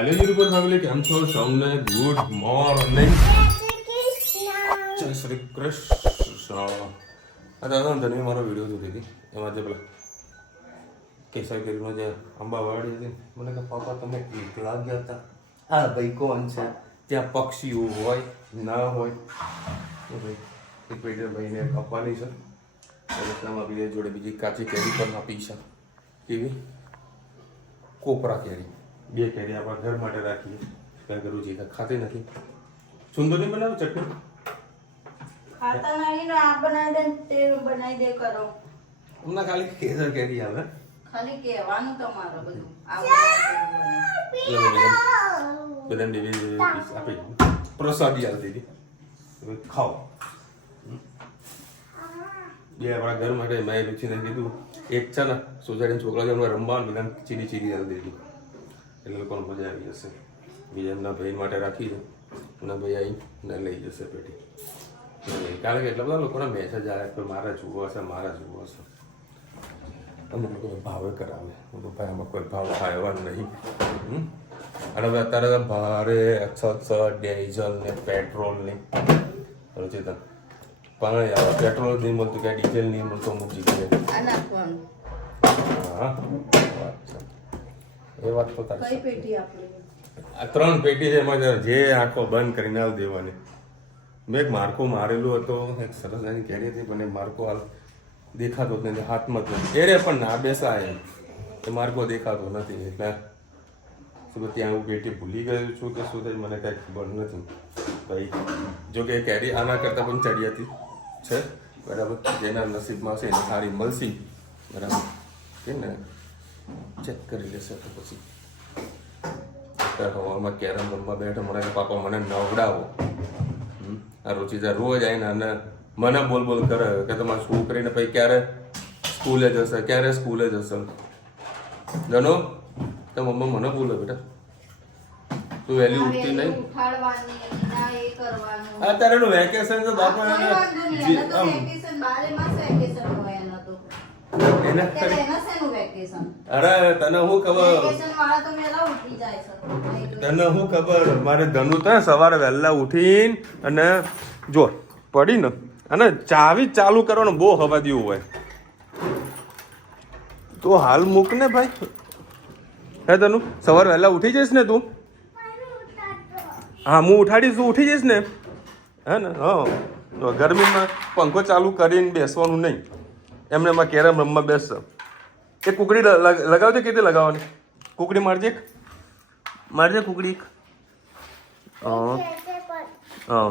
Hello YouTuber family, કેમ છો? સૌને ગુડ મોર્નિંગ. જય શ્રી કૃષ્ણ. આ દાદા ધની મારો વિડીયો જોતી હતી, એમાં જે પેલા કેસર કેરીનો જે આંબા વાળી હતી, મને કે પાપા તમે એકલા ગયા હતા, હા ભાઈ કોણ છે, ત્યાં પક્ષીઓ હોય ના હોય તો ભાઈ એક પેટે ભાઈને આપવાની છે. રસ્તામાં બી જોડે બીજી કાચી કેરી પણ આપી છે. કેવી કોપરા કેરી, બે કેરી આપણા ઘર માટે રાખીએ. કંઈ કરું છે ખાતી નથી. સુંદર નહીં બનાવું ચટણી ખાતા નહીં ને આ બનાવી દે તે બનાવી દે કરો. હમણાં ખાલી કેસર કેરી આવે, ખાલી કહેવાનું તમારે બધું આ બધાને દેવી આપી પ્રસાદી આવતી હતી. ખાઓ બે આપણા ઘર માટે મેં રુચિને કીધું એક છે ને સોસાયટીના છોકરા છે એમને રમવાનું બધાને ચીડી ચીડી આવી દીધું એટલે લોકોને મજા આવી જશે. બીજા એમના ભાઈ માટે રાખી છે, એમના ભાઈ આવીને લઈ જશે પેટી. કારણ કે એટલા બધા લોકોના મેસેજ આવે કે મારા જુઓ હશે મારા જુઓ હશે. અમુક લોકોને ભાવે કરાવે, ભાઈ આમાં કોઈ ભાવ થાય એવા નહીં. અને હવે અત્યારે ભારે અછત ડીઝલ ને પેટ્રોલ ની રુચિતા પણ પેટ્રોલ નહીં મળતું કે ડીઝલ નહીં મળતું અમુક જગ્યાએ. હા એ વાત તો તારી. કઈ પેટી આપણી? આ 3 પેટી છે, એમાં જે આંખો બંધ કરીને આવ દેવાની. મેં એક માર્કો મારેલું હતો, એક સરસ એની કેરી હતી, પણ એ માર્કો હાલ દેખાતો જ નથી, હાથમાં જ નથી. એ પણ ના બેસાય એ માર્કો દેખાતો નથી. એટલે શું ત્યાં હું પેટી ભૂલી ગયો છું કે શું થઈ મને કાંઈ ખબર નથી ભાઈ. જો કે કેરી આના કરતાં પણ ચડી હતી છે બરાબર. જેના નસીબમાં હશે એને સારી મળશે બરાબર. કે ને ચેક કરી લેશે તો પછી. હવામાં કેરમ રમવા બેઠો, મને પાપા મને નવડાવો. આ રુચિતા રોજ આવીને અને મને બોલ બોલ કરે કે તમારે છોકરીને પછી ક્યારે સ્કૂલે જશે, ક્યારે સ્કૂલે જશે. જનો તો મમ્મા મને બોલે બેટા તું વહેલી ઉઠતી નહીં. અત્યારે નું વેકેશન છે બાપા. અરે તને શું ખબર, તને શું ખબર, મારે ધનુ તો સવારે વહેલા ઉઠીને અને જો પડી ને અને ચાવી ચાલુ કરવાનું બહુ હવા જેવું હોય તો હાલ મૂક ને ભાઈ. હે તનુ સવારે વહેલા ઉઠી જઈશ ને તું? હા હું ઉઠાડીશ, તું ઉઠી જઈશ ને? હે ને? હા ગરમીમાં પંખો ચાલુ કરીને બેસવાનું નહીં, એમને એમાં કેરમ રમવા બેસશે. એ કુકડી લગાવજે, કેવી લગાવવાની? કુકડી મારજે, મારજે કુકડી. હા હા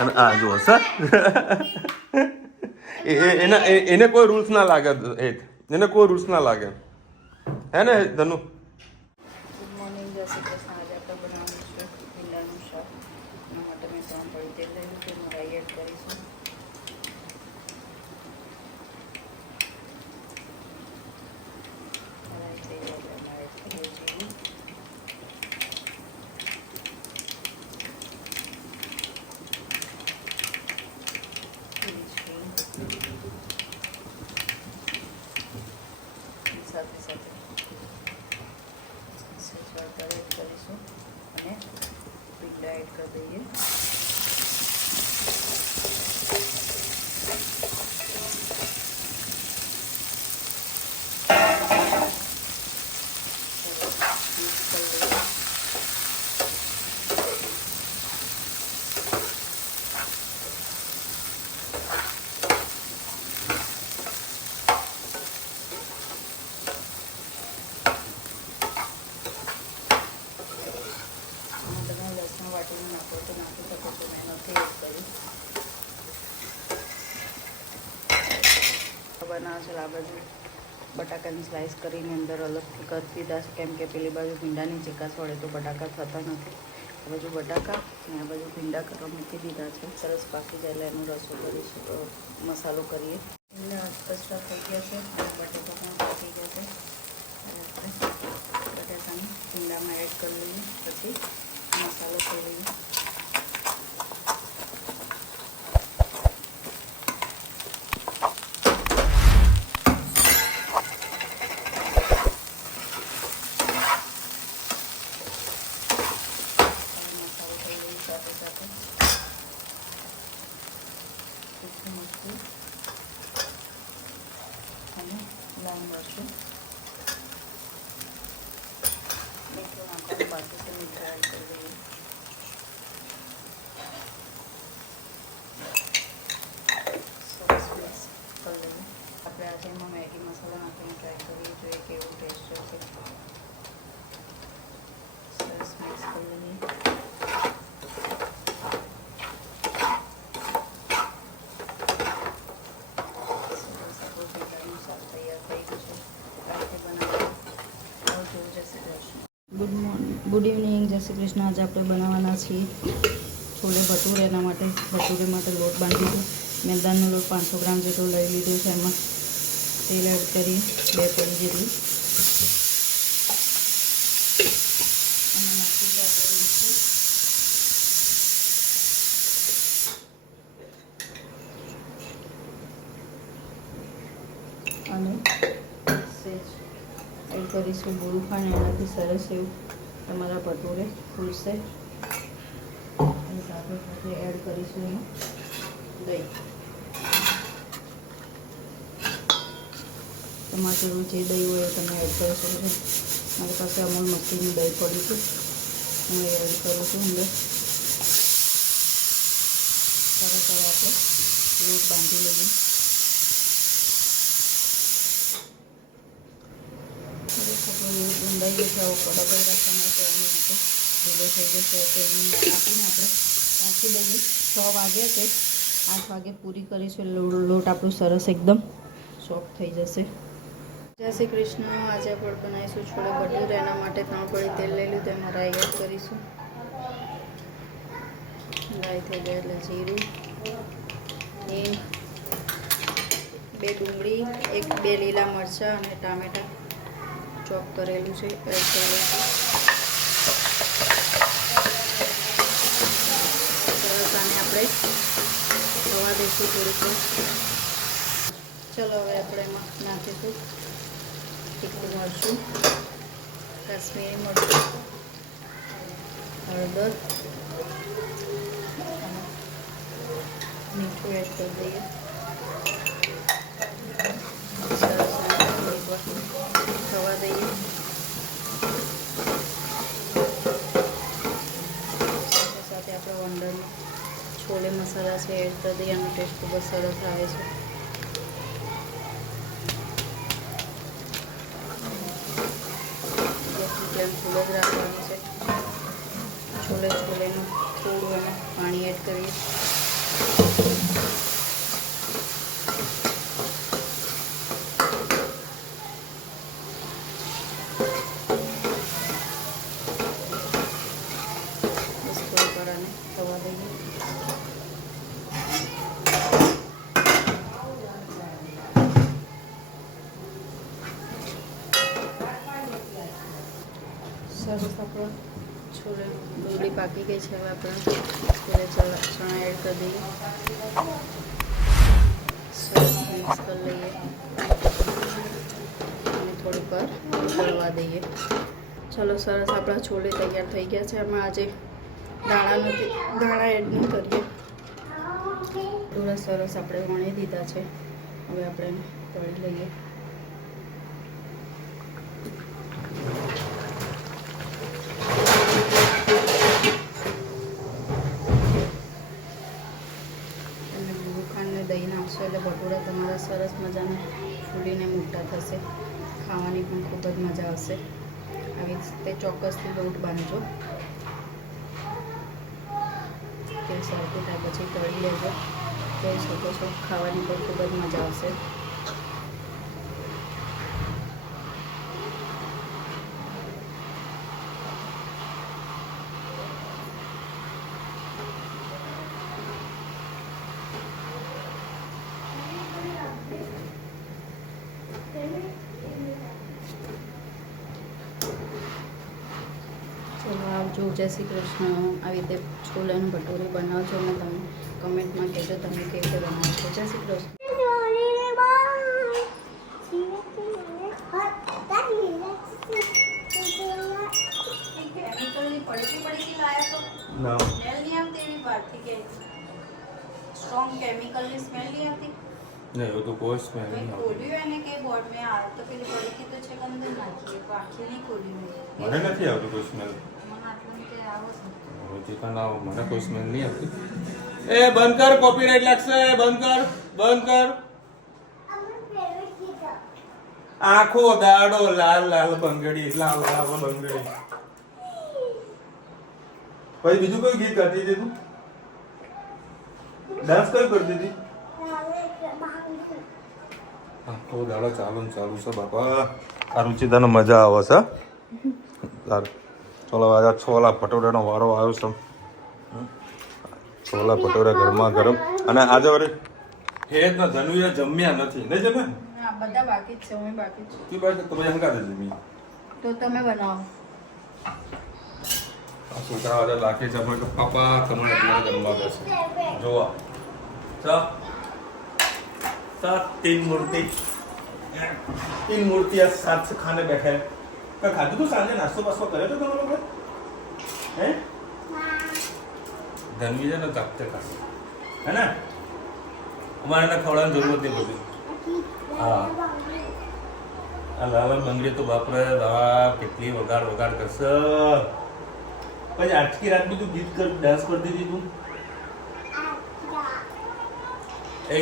અને આ જુઓ સર એને કોઈ રૂલ્સ ના લાગે, એને કોઈ રૂલ્સ ના લાગે. હે ને ધનુ? ગુડ મોર્નિંગ, જય શ્રી કૃષ્ણ. આજે આપણે બનાવવાનું છે ભીંડાનું શાક. એના માટે મેં 3 પડી તેલ લીધું, તેમાં રાઈ એડ કરીશું. રાઈ થઈ જાય એટલે એમાં એડ કરીએ છીએ સાથે સાથે સેજવાન એડ કરીશું અને ભીંડા એડ કરી દઈએ. લસણ વાટીને નાખો તો નાખી શકો છો, મેં નથી એડ કર્યું. બનાવે છે આ બાજુ બટાકાની સ્લાઇસ કરીને અંદર અલગથી કરી દીધા છે, કેમ કે પેલી બાજુ ભીંડાની ચીકાશ વળે તો બટાકા થતા નથી. આ બાજુ બટાકા અને આ બાજુ ભીંડા કરવા મૂકી દીધા છે. સરસ પાકી જાય એટલે એનો રસો કરીશું, મસાલો કરીએ. ભીંડા કચરા થઈ ગયા છે, બટાકા પણ પાકી ગયા છે. આપણે બટાકાને ભીંડામાં એડ કરી લઈએ, પછી મસાલો કરી લઈએ. ગુડ ઇવનિંગ, જય શ્રી કૃષ્ણ. આજે આપણે બનાવવાના છીએ છોલે ભટુરે. એના માટે ભટુરે માટે લોટ બાંધી દીધો. મેદાનો લોટ 500 ગ્રામ જેટલો લઈ લીધો છે. એમાં તેલ એડ કરી 2 પડી જેટલું અને નાખી દો આપણે મીઠું. અને સેજ એડ કરીશું બોરું ખાંડ. એનાથી સરસ એવું તમારા ભટુરે ફૂલશે. અને સાથે સાથે એડ કરીશું એમાં દહીં. તમારે જરૂર જે દહીં હોય એ તમે એડ કરી શકો છો. મારી પાસે અમૂલ મસ્તીનું દહીં પડ્યું છે, હું એ એડ કરું છું અંદર. સરસ હવે આપણે લોટ બાંધી લઈએ. ઊંડાઈ જશે આવો કડક જ રાખવાનો છે. એની રીતે ઢીલો થઈ જશે તો એની નાખીને આપણે નાખી દઈએ. 6 વાગ્યા છે, 8 વાગે પૂરી કરીશું. લોટ આપણું સરસ એકદમ સોફ્ટ થઈ જશે. જય શ્રી કૃષ્ણ. આજે આપણે બનાવીશું છોલે ભટુરે. એના માટે 3 પડી તેલ લઈ લીધું. એમાં રાઈ એડ કરીશું. રાઈ થઈ જાય એટલે જીરું, હિંગ, 2 ડુંગળી, 2 લીલા મરચાં અને ટામેટાં ચોપ કરેલું છે એડ કરી લઈશું. સરસ આને આપણે થવા દઈશું થોડીક. ચલો હવે આપણે એમાં નાખીશું તીખું મરચું, કાશ્મીરી મરચું, હળદર, મીઠું એડ કરી દઈએ. સરસ થવા દઈએ. સાથે સાથે આપણે વંડરનો છોલે મસાલા છે એડ કરી દઈએ. આનો ટેસ્ટ ખૂબ જ સરસ આવે છે. ગેસની ફ્લેમ ફૂલ જ રાખવાની છે. છોલેનું થોડું એમાં પાણી એડ કરીએ. થવા દઈએ. સરસ આપણો છોલે ડુંગળી પાકી ગઈ છે. હવે આપણે છોલે ચણા એડ કરી દઈએ. સરસ મિક્સ કરી લઈએ અને થોડીક વાર ઉકળવા દઈએ. ચલો, સરસ આપણા છોલે તૈયાર થઈ ગયા છે. એમાં આજે દાણા એડ નહીં કરીએ. પૂરા સરસ આપણે વણી દીધા છે. હવે આપણે તળી લઈએ. તમે ગુરુખાંડને દહીં નાખશો એટલે ભટુરા તમારા સરસ મજાના ફૂલીને મોટા થશે. ખાવાની પણ ખૂબ જ મજા આવશે. આવી રીતે ચોક્કસથી લોટ બાંધજો. તેલ સરખું થાય પછી તળી લેજો. જોઈ શકો છો, ખાવાની પણ ખૂબ જ મજા આવશે. ચલો આવજો. જય શ્રી કૃષ્ણ. આવી રીતે છોલાનું ભટુરે બનાવજો અને તમે કમેન્ટમાં કહેજો તમે કેવી રીતે બનાવો છો. જય શ્રી કૃષ્ણ. स्ट्रॉन्ग केमिकल ની સ્મેલ નહીં આવતી? નહીં, वो तो कोई स्मेल नहीं मैं खोली है ने के बोर्ड में आ तो फिर बड़ी की तो चेक अंदर नाखी है आखी नहीं खोली मैं મને નથી આવતી કોઈ સ્મેલ. मन आटलं के આવો છે. ચિકન આવો, મને કોઈ સ્મેલ નહીં આવતી. એ બંધ કર, કોપીરાઇટ લાગશે. બંધ કર. આખો દાડો લાલ બંગડી. પછી બીજું કોઈ ગીત ગાતી હતી તું? ડાન્સ કઈ કરતી હતી? આખો દાડો ચાલુ છે બાપા. આ રુચિતાને મજા આવે છે. તારે ચલો આજે છોલા ભટોરાનો વારો આવ્યો છે. છોલા ભટોરા ગરમા ગરમ. અને આજે વળી હેત ના ધનુએ જમ્યા નથી નહીં જમે બધા બાકી જ છે, હું બાકી જ છું. તું બાકી તમે હંગાતે જમી. તો તમે બનાવો. આ છોકરા આજે લાખે છે કે પાપા તમને તમારે જમવા બેસે જોવા सा तीन मूर्ति साथ से खाने बैठे हैं. क्या खाते तो सांझे नाश्तो पास्तो करे तो तुम लोग हैं? धनवी है ना जागते खास है ना हमारे ना खवड़ा जरूरत नहीं पड़ती. हाँ अलावा मंगली तो बाप रे बाप कितनी वगाड़ वगाड़ कर सब. पर आज की रात भी तू गीत कर डांस कर दी थी तू.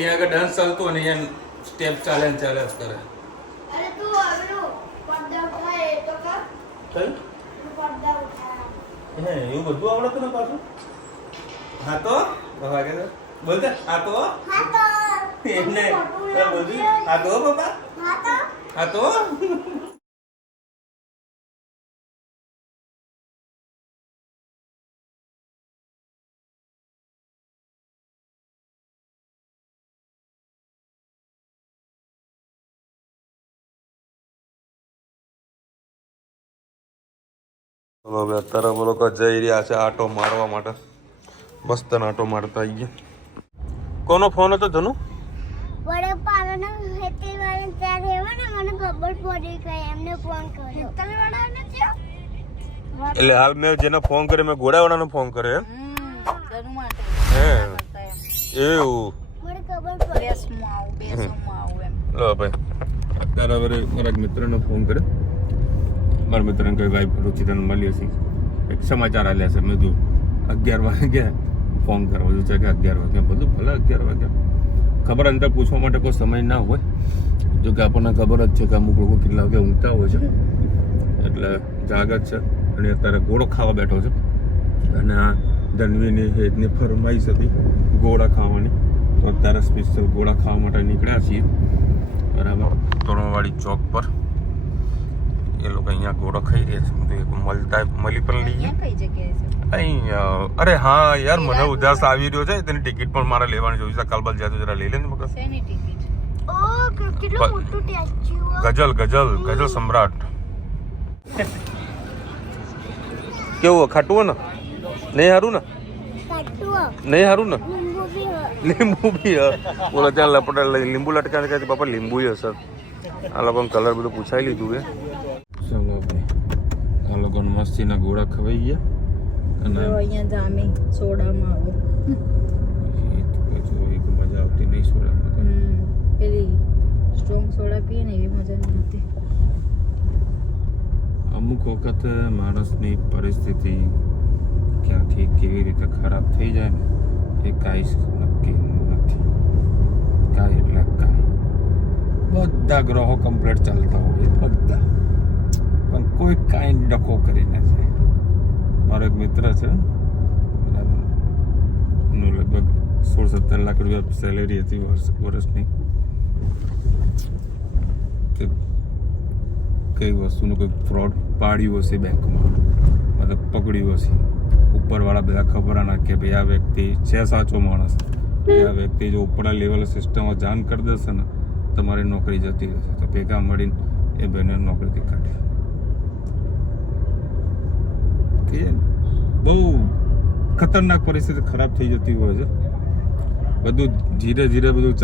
यहाँ का डांस चालतो અને અહીંયા સ્ટેપ ચાલે ને ચાલે જ કરે. અરે તું આવલો પડદા ઉઠાય એ તો કર. કઈ પડદા ઉઠાય. હે એવું બધું આવડે તને પાછું? હા તો બાબા કે બોલતે હા તો એમને બધું હા તો બાબા હા તો હવે અત્યારે અમે લોકો જઈ રહ્યા છે આટો મારવા માટે. મસ્ત આટો મારતા આવી ગયા. કોનો ફોન હતો ધનુ? વડે પાવાનો હેતલ વાળા ત્યાં રહેવા ને મને ખબર પડી કે એમને ફોન કર્યો. હેતલ વાળાને ક્યાં? એટલે હાલ મેં જેને ફોન કર્યો મેં ગોડાવાળાને ફોન કર્યો એમ. ધનુ માટે હે કરતા એમ. મને એવું ખબર પડી. બેસમાં આવું બેસમાં આવું એમ. લો ભાઈ અત્યારે હવે મારા મિત્રને ફોન કર્યો. મારા મિત્રને કહ્યું ભાઈ રુચિતાને મળ્યો છે એક સમાચાર આલ્યા છે. મેં કીધું 11 વાગ્યા ફોન કરવાનું છે કે 11 વાગ્યા બધું ભલે 11 વાગ્યા ખબર અંતર પૂછવા માટે કોઈ સમય ના હોય. જો કે આપણને ખબર જ છે કે અમુક લોકો કેટલા વાગે ઊંઘતા હોય છે એટલે જાગત છે. અને અત્યારે ગોળો ખાવા બેઠો છે અને આ ધનવીની હેતની ફરમાઈશ હતી ગોળા ખાવાની તો અત્યારે સ્પેશિયલ ગોળા ખાવા માટે નીકળ્યા છીએ બરાબર તોરણવાડી ચોક પર. એ લોકો અહીંયા ગોળો ખાઈ રહ્યા છે. તો એક મળી પણ લઈએ કઈ જગ્યાએ છે? અહીં અરે હા યાર મને ઉદાસ આવી રહ્યો છે. તેની ટિકિટ પણ મારે લેવાની જોઈ છે. કાલ બાદ જાય તો જરા લઈ લેને મગર. શેની ટિકિટ? ઓ કેટલું મોટું સ્ટેચ્યુ. ગઝલ સમ્રાટ. કેવું ખાટું ને નહીં હારું ને કાટુઓ નહીં હારું ને લીંબુ બી લીંબુ બી બોલો ત્યાં લપટા લીંબુ લટકા કે બાપા લીંબુ હશે. આ લોકોને કલર બધું પૂછાઈ લીધું કે ચલો ભાઈ આ લોકોને મસ્તીના ગોળા ખવાઈ ગયા. અને અહીંયા જામી સોડામાં આવો. મજા આવતી નહીં સોડામાં. પેલી સ્ટ્રોંગ સોડા પીએ ને એવી મજા નહીં આવતી. અમુક વખત માણસની પરિસ્થિતિ ક્યાંથી કેવી રીતે ખરાબ થઈ જાય ને એ કાંઈ નક્કી નથી. કાંઈ એટલે કાંઈ બધા ગ્રહો કમ્પ્લીટ ચાલતા હોય બધા પણ કોઈ કાંઈ ડખો કરી ના જાય. મારો એક મિત્ર છે એનું લગભગ 16-17 લાખ રૂપિયા સેલેરી હતી વર્ષની. કે કઈ વસ્તુનું કોઈ ફ્રોડ પાડ્યું હશે બેંકમાં મતલબ પકડ્યું હશે. ઉપરવાળા બધા ખબર ના કે ભાઈ આ વ્યક્તિ છે સાચો માણસ. આ વ્યક્તિ જો ઉપરના લેવલ સિસ્ટમમાં જાણ કરી દેશે ને તમારી નોકરી જતી રહેશે. તો ભેગા મળીને એ ભાઈને નોકરીથી કાઢી. કે બહુ ખતરનાક પરિસ્થિતિ ખરાબ થઈ જતી હોય છે. બધું ધીરે ધીરે બધું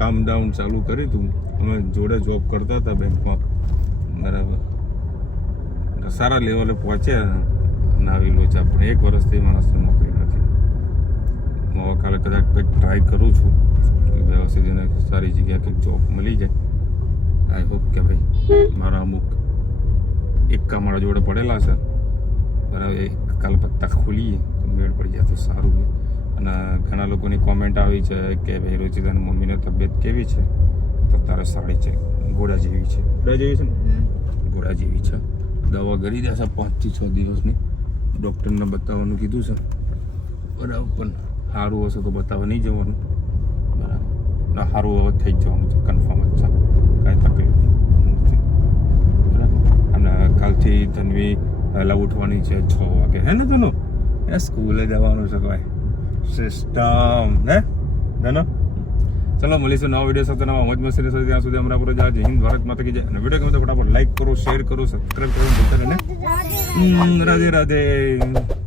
કામ ડાઉન ચાલુ કરી હતું. અમે જોડે જોબ કરતા હતા બેંકમાં બરાબર. સારા લેવલે પહોંચ્યા નાવી લોચા પણ 1 વર્ષથી માણસને નોકરી નથી. હું હવે કાલે કદાચ કંઈક ટ્રાય કરું છું કે વ્યવસ્થિત એને સારી જગ્યાએ કંઈક જોબ મળી જાય. આઈ હોપ કે ભાઈ મારા અમુક એક્કા મારા જોડે પડેલા છે બરાબર. કાલે પત્તા ખોલીએ તો મેળ પડી જાય તો સારું છે. અને ઘણા લોકોની કોમેન્ટ આવી છે કે ભાઈ રુચિતાની મમ્મીની તબિયત કેવી છે? તો તારે સારી છે, ઘોડા જેવી છે. ઘોડા જેવી છે ને ઘોડા જેવી છે. દવા કરી દેશે 5 થી 6 દિવસની. ડૉક્ટરને બતાવવાનું કીધું છે બરાબર. પણ સારું હશે તો બતાવવા નહીં જવાનું બરાબર. સારું હવે થઈ જ જવાનું છે કન્ફર્મ જ છે. કાંઈ તકલીફ નથી બરાબર. અને કાલથી ધનવી વહેલા ઉઠવાની છે 6 વાગે, હે ને ધનો? એ સ્કૂલે જવાનું છે ભાઈ, સિસ્ટમ હે ધનો. ચલો મળીશું નવા વિડીયો સાથે, નવા મોજ મસ્તી સાથે. ત્યાં સુધી અમારા પર જય હિન્દ, ભારત માતા કી જય. અને વિડીયો ગમે તો ફટાફટ લાઈક કરો, શેર કરો, સબસ્ક્રાઇબ કરો, બોલતા રહે ને. રાધે રાધે.